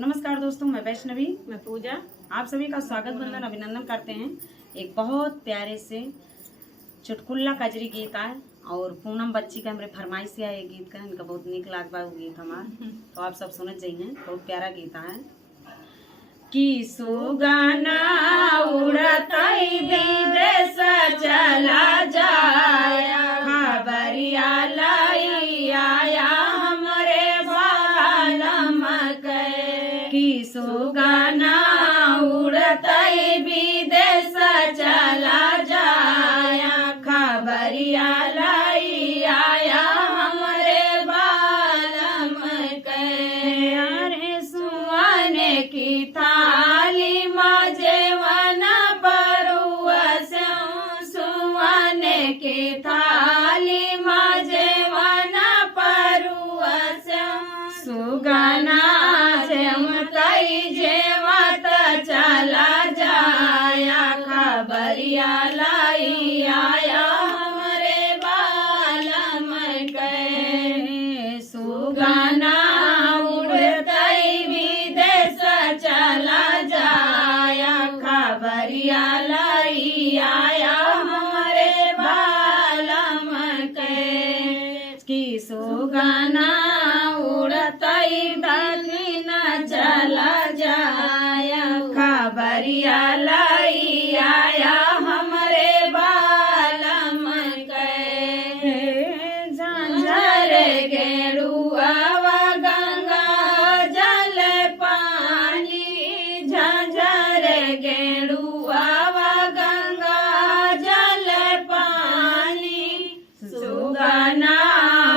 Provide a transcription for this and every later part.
नमस्कार दोस्तों, मैं वैष्णवी, मैं पूजा, आप सभी का स्वागत वंदन अभिनंदन करते हैं। एक बहुत प्यारे से चुटकुल्ला कजरी गीत आए और पूनम बच्ची का हमारे फरमाइश से आए गीत का। इनका बहुत निक लाग बा गीत हमारा, तो आप सब सुनत जाइए। बहुत प्यारा गीत है कि सुगाना उड़तई विदेश चला जाया, खबरिया लाई आया हमरे बालम के। कि सुगाना उड़तई विदेश चला जाया, खबरिया लाई आया हमरे बालम के। अरे सुआने की थाली मजेवन परुआ से, सुआने की थाली मजेवन परुआ से। सुगाना जेमतई जेवत चला जाया, खबरिया लाई आया हमरे बालम के। सुगाना उड़तई विदेश चला जाया, खबरिया लाई आया हमरे बालम के। कि सुगाना उड़तई दक्षिण चला जाया, खबरिया लाई आया हमरे बालम के। झंझर गेरुआ गंगा जल पानी, झंझर गेरुआ गंगा जल पानी। सुगाना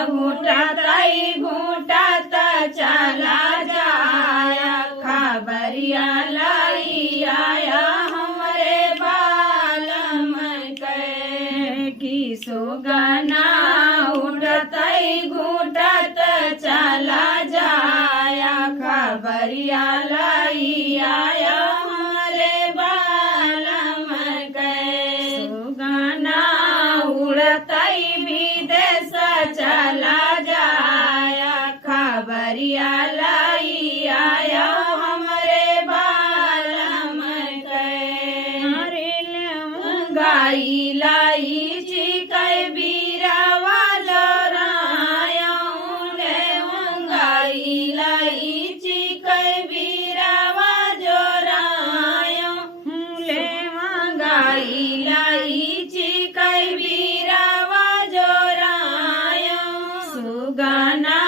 घूटतई घूटत चला जाया, खबरिया लाई आया हमरे बालम के। कि सुगाना उड़तई घूटत चला जाया, खबरिया लाई आया हमरे बालम के। सुगाना उड़तई विदेश चला जाया, खबरिया लाई आया हमरे बालम के। अरे गाई लाई चिकई बीरावा जोराया, गाई लाई चिकई बीरावा जोराया, गाई लाई चिकई बीरावा जोराया। सुगाना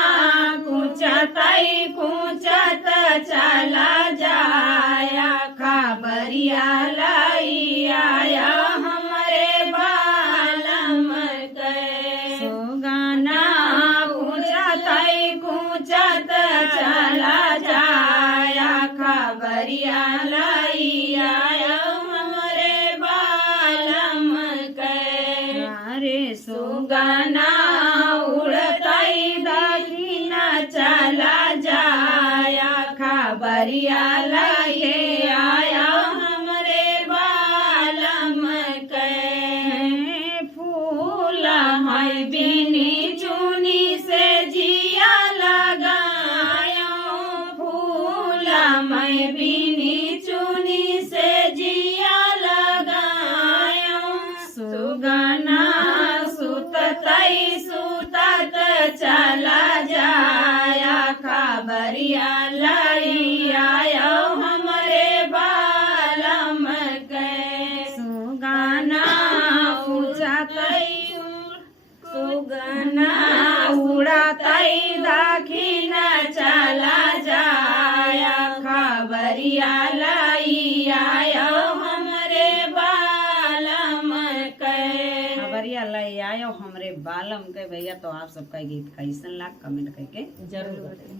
कुचतई कुचत चला जाया, खबरिया लाई आया हमरे बालम के। सुगाना कुचतई कुचत चला जाया, खबरिया लाई आया हमरे बालम के। अरे सुगाना उड़तई दक्षिण चला जाया, खबरिया लाई आया हमरे बालम के। फूल है बिनी चुनी से जिया लगाया, फूल है बिनी चुनी से जिया लगाया। सुगाना सुततई सुतत चला जाया, खबरिया लाई आया हमरे बालम के। सुगाना उड़तई, सुगाना उड़तई दक्षिण चला जाया, खबरिया लाई आया हमरे बालम के। खबरिया लाई आयो हमरे बालम के। भैया तो आप सबका गीत कैसन लाग कमेंट करके जरूर बताइए।